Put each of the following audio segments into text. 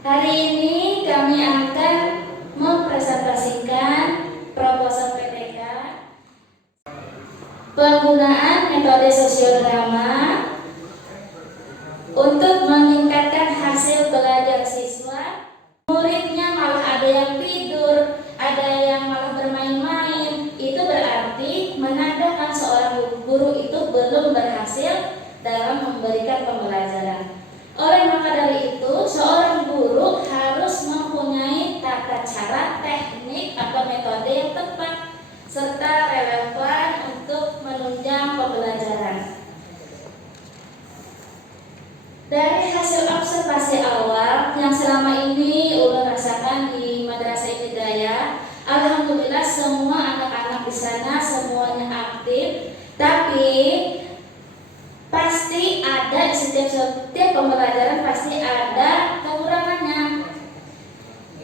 Hari ini kami akan mempresentasikan proposal PTK penggunaan metode sosiodrama untuk meningkatkan hasil belajar siswa. Muridnya malah ada yang tidur, ada yang malah bermain-main. Itu berarti menandakan seorang guru itu belum berhasil dalam memberikan pembelajaran. Oleh maka dari itu, seorang guru harus mempunyai tata cara, teknik atau metode yang tepat serta relevan untuk menunjang pembelajaran. Dari hasil observasi awal yang selama ini ulun rasakan di Madrasah Ibtidaiyah, alhamdulillah semua anak-anak di sana semuanya aktif, tapi pasti ada di setiap pembelajaran pasti ada kekurangannya.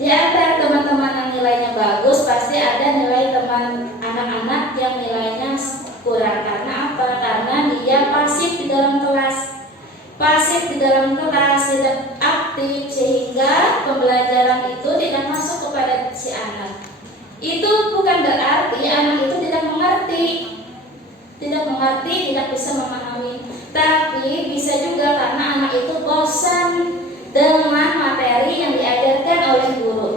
Di antara teman-teman yang nilainya bagus, pasti ada nilai teman anak-anak yang nilainya kurang. Karena apa? Karena dia pasif di dalam kelas. Pasif di dalam kelas, tidak aktif, sehingga pembelajaran itu tidak masuk kepada si anak. Itu bukan berarti anak itu tidak mengerti, tidak bisa memahami, tapi bisa juga karena anak itu bosan dengan materi yang diajarkan oleh guru.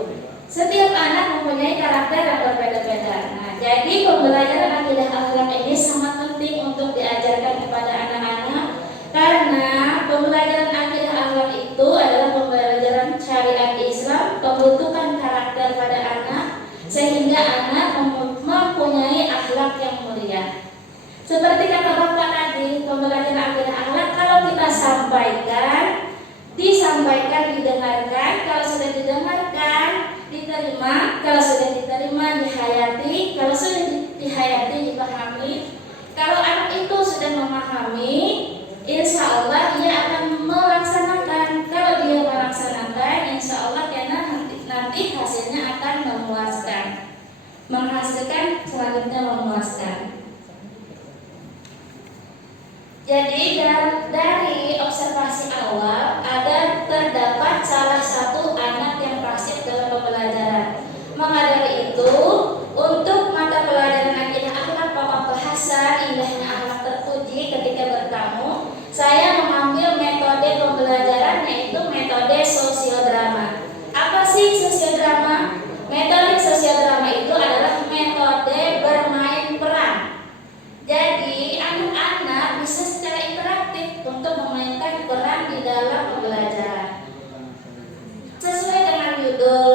Setiap anak mempunyai karakter yang berbeda-beda. Nah, jadi pembelajaran akidah akhlak ini sangat penting untuk diajarkan kepada anak-anak, karena pembelajaran akidah akhlak itu adalah pembelajaran syariat Islam, pembentukan karakter pada anak sehingga anak mempunyai akhlak yang mulia. Seperti kata Bapak tadi, pembelajaran akidah akhlak kalau kita disampaikan, didengarkan, kalau sudah didengarkan, diterima, kalau sudah diterima, dihayati, kalau sudah dihayati, dipahami. Kalau anak itu sudah memahami, insya Allah dia akan melaksanakan. Kalau dia melaksanakan, insya Allah nanti hasilnya akan memuaskan, menghasilkan selanjutnya memuaskan. Jadi dari observasi awal terdapat salah satu anak yang pasif dalam pembelajaran. Maka dari itu, untuk mata pelajaran akidah akhlak pokok bahasa indahnya akhlak terpuji ketika bertamu, saya mengambil metode pembelajaran yaitu metode sosiodrama. Apa sih sosiodrama? Metode sosiodrama itu adalah metode bermain peran. Jadi anak-anak bisa secara interaktif untuk memainkan peran di dalam pembelajaran. Sesuai dengan judul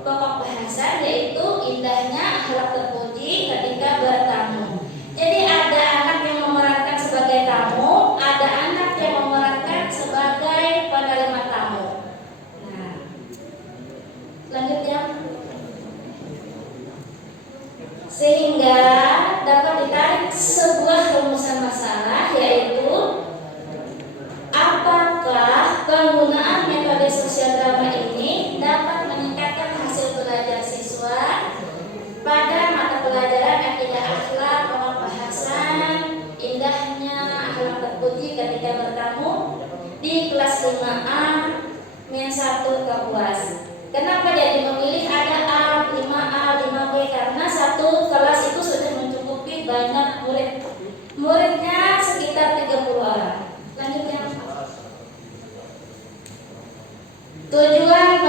pokok bahasa yaitu indahnya akhlak terpuji ketika bertamu. Jadi ada anak yang memerankan sebagai tamu, ada anak yang memerankan sebagai penerima tamu. Nah, lanjut ya. Sehingga dapat ditarik sebuah rumusan masalah, yaitu apakah penggunaan metode sosiodrama ini dapat meningkatkan hasil belajar siswa pada mata pelajaran akidah akhlak, pokok bahasan, indahnya akhlak terpuji ketika bertamu di kelas 5A -1 Kapuas. Kenapa jadi memilih ada A, 5A, 5B? Karena satu kelas itu sudah mencukupi banyak muridnya sekitar 30 orang. Lanjutnya. Tujuan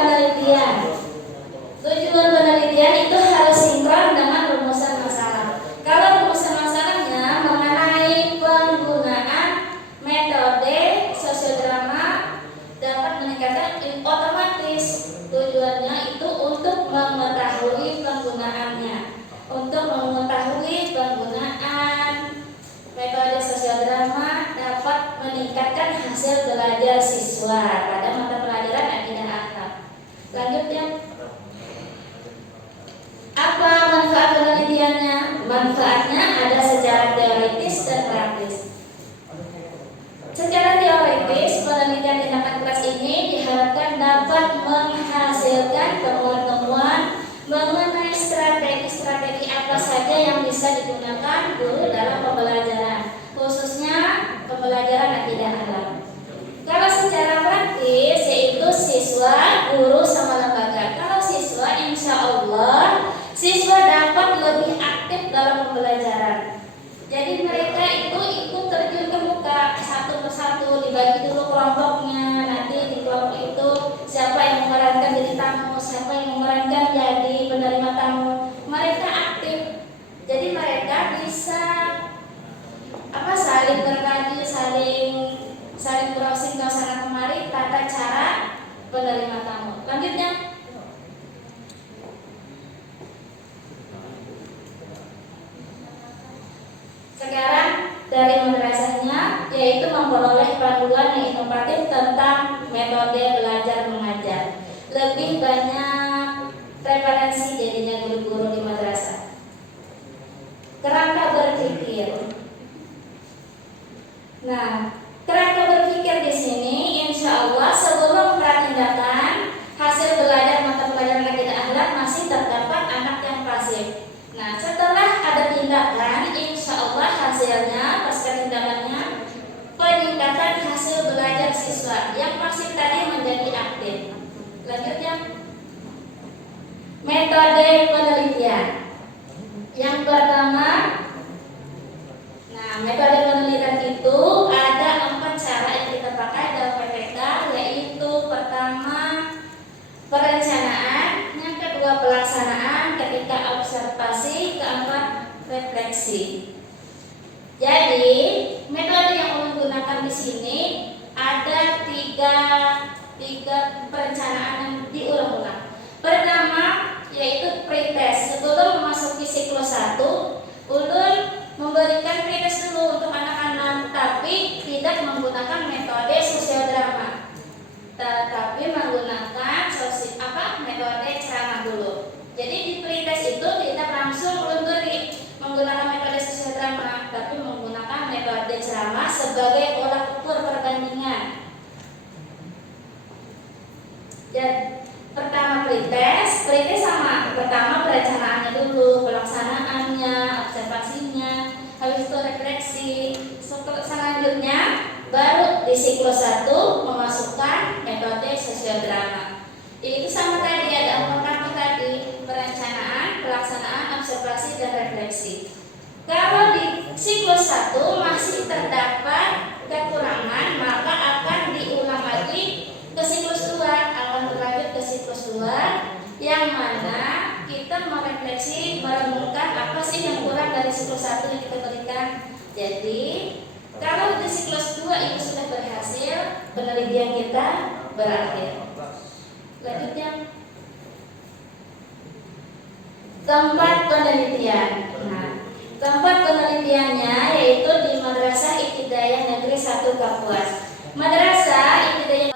penelitian itu harus sinkron dengan rumusan masalah. Kalau rumusan masalahnya mengenai penggunaan metode sosiodrama dapat meningkatkan, otomatis tujuannya itu untuk mengetahui penggunaannya, untuk mengetahui penggunaan metode sosiodrama dapat meningkatkan hasil belajar siswa pada mata pelajaran akidah akhlak. Lanjutnya, apa manfaat penelitiannya? Manfaatnya ada secara teoritis dan praktis. Secara teoritis, penelitian tindakan kelas ini diharapkan dapat menghasilkan temuan-temuan mengenai strategi-strategi apa saja yang bisa digunakan guru dalam pembelajaran, khususnya pembelajaran akidah akhlak. Kalau secara praktis, yaitu siswa, lebih aktif dalam pembelajaran. Jadi mereka itu ikut terjun ke muka satu persatu, dibagi dulu kelompoknya. Nanti di kelompok itu siapa yang memerankan jadi tamu, siapa yang memerankan jadi penerima tamu. Mereka aktif. Jadi mereka bisa saling berbagi, saling browsing ke sana kemari tata cara penerima tamu. Lanjutnya. Sekarang dari madrasahnya yaitu memperoleh panduan yang inovatif tentang metode belajar mengajar. Lebih banyak referensi jadinya guru-guru di madrasah. Kerangka berpikir. Nah, kerangka berpikir di sini insya Allah sebelum pratindakan hasil belajar mata pelajaran akidah akhlak masih terdapat anak yang pasif. Nah, setelah ada tindakan, insya Allah hasilnya pasca tindakannya peningkatan hasil belajar siswa yang pasif tadi menjadi aktif. Lanjutnya, metode penelitian. Yang pertama, metode penelitian itu ada 4 cara yang kita pakai dalam PPK, yaitu pertama perencanaan, yang kedua pelaksanaan, ketiga observasi, keempat refleksi. Jadi metode yang menggunakan di sini ada tiga perencanaan yang diulang-ulang. Pertama yaitu pretest. Sebelum memasuki siklus 1, ulun memberikan pretest dulu untuk anak-anak, tapi tidak menggunakan metode sosiodrama, tetapi menggunakan metode ceramah dulu. Jadi di pretest itu tidak langsung ulun beri menggunakan metode sosiodrama, tapi menggunakan metode ceramah sebagai tolak ukur perbandingan. Dan pertama pretest sama. Pertama perencanaannya dulu, pelaksanaannya, observasinya, habis itu refleksi. Selanjutnya baru di siklus 1 memasukkan metode sosiodrama. Itu sama tadi, ada 4 tahap tadi: perencanaan, pelaksanaan, observasi, dan refleksi. Kalau di siklus 1 masih terdapat kekurangan, maka akan diulang lagi ke siklus 2, akan berlanjut ke siklus 2, yang mana kita merefleksi, merenungkan apa sih yang kurang dari siklus 1 yang kita berikan. Jadi kalau di siklus 2 itu sudah berhasil, penelitian kita berakhir. Lanjutnya, tempat penelitian. Nah, tempat penelitiannya yaitu di Madrasah Ibtidaiyah Negeri 1 Kapuas. Madrasah Ibtidaiyah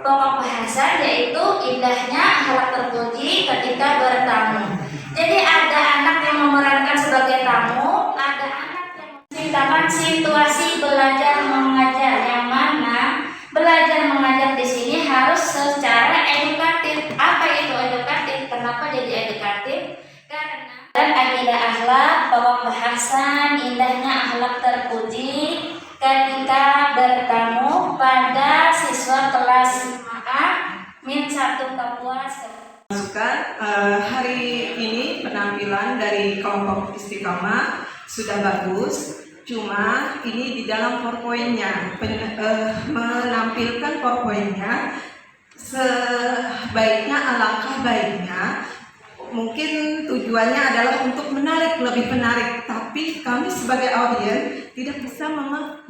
pokok bahasa yaitu indahnya akhlak terpuji ketika bertamu. Jadi ada anak yang memerankan sebagai tamu, ada anak yang menciptakan situasi belajar mengajar, yang mana belajar mengajar di sini harus secara edukatif. Apa itu edukatif? Kenapa jadi edukatif? Karena dan akidah akhlak, pokok bahasan, indahnya akhlak terpuji ketika bertamu pada siswa kelas A-1 Kapuas. Hari ini penampilan dari kelompok Istiqamah sudah bagus. Cuma ini di dalam PowerPoint-nya, menampilkan PowerPoint-nya sebaiknya, alangkah baiknya, mungkin tujuannya adalah untuk lebih menarik, tapi kami sebagai audiens tidak bisa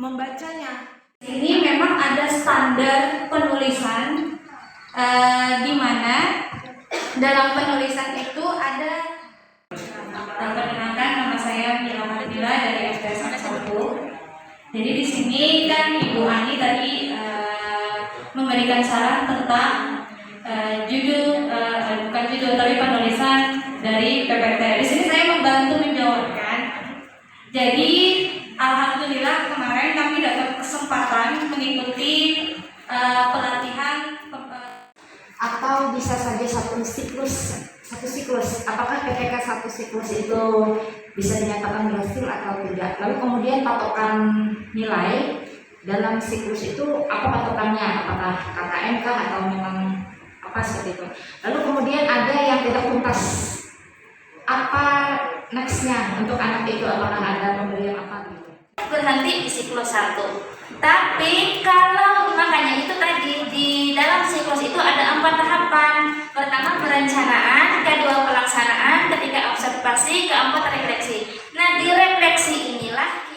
membacanya. Ini memang ada standar penulisan, di mana dalam penulisan itu ada. Perkenalkan, nama saya Mila Martila dari FTS 1. Jadi di sini kan Ibu Ani tadi memberikan saran tentang bukan judul tapi penulisan dari PPT. Di sini saya membantu menjawabkan. Jadi alhamdulillah kemarin kami dapat kesempatan mengikuti pelatihan atau bisa saja satu siklus. Apakah PPK satu siklus itu bisa dinyatakan berhasil atau tidak? Lalu kemudian patokan nilai dalam siklus itu apa patokannya? Apakah KKM kah atau memang apa seperti itu? Lalu kemudian ada yang tidak tuntas. Apa nextnya untuk anak itu apakah ada pemberian apa gitu? Berhenti di siklus 1. Tapi kalau makanya itu tadi di dalam siklus itu ada 4 tahapan. Pertama perencanaan, kedua pelaksanaan, ketiga observasi, keempat refleksi. Nah di refleksi inilah